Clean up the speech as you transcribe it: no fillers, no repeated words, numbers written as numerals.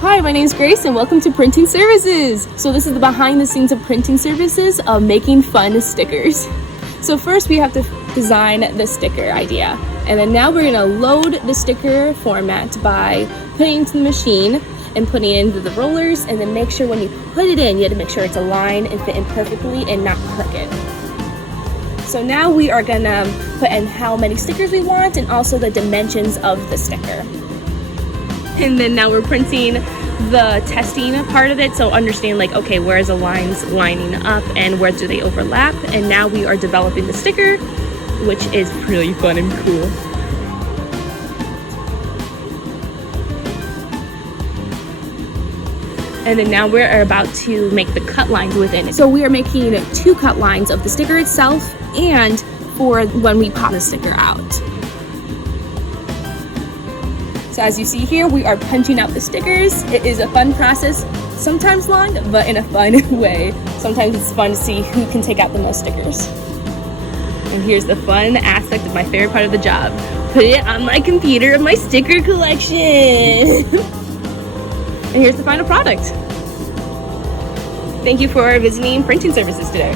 Hi, my name is Grace and welcome to Printing Services. So this is the behind the scenes of printing services of making fun stickers. So first we have to design the sticker idea. And then now we're gonna load the sticker format by putting it into the machine and putting it into the rollers, and then make sure when you put it in, you have to make sure it's aligned and fit in perfectly and not crooked. So now we are gonna put in how many stickers we want and also the dimensions of the sticker. And then now we're printing the testing part of it, so understand like, okay, where is the lines lining up and where do they overlap? And now we are developing the sticker, which is really fun and cool. And then now we're about to make the cut lines within it. So we are making 2 cut lines of the sticker itself and for when we pop the sticker out. So as you see here, we are punching out the stickers. It is a fun process, sometimes long, but in a fun way. Sometimes it's fun to see who can take out the most stickers. And here's the fun aspect of my favorite part of the job. Put it on my computer of my sticker collection. And here's the final product. Thank you for visiting Printing Services today.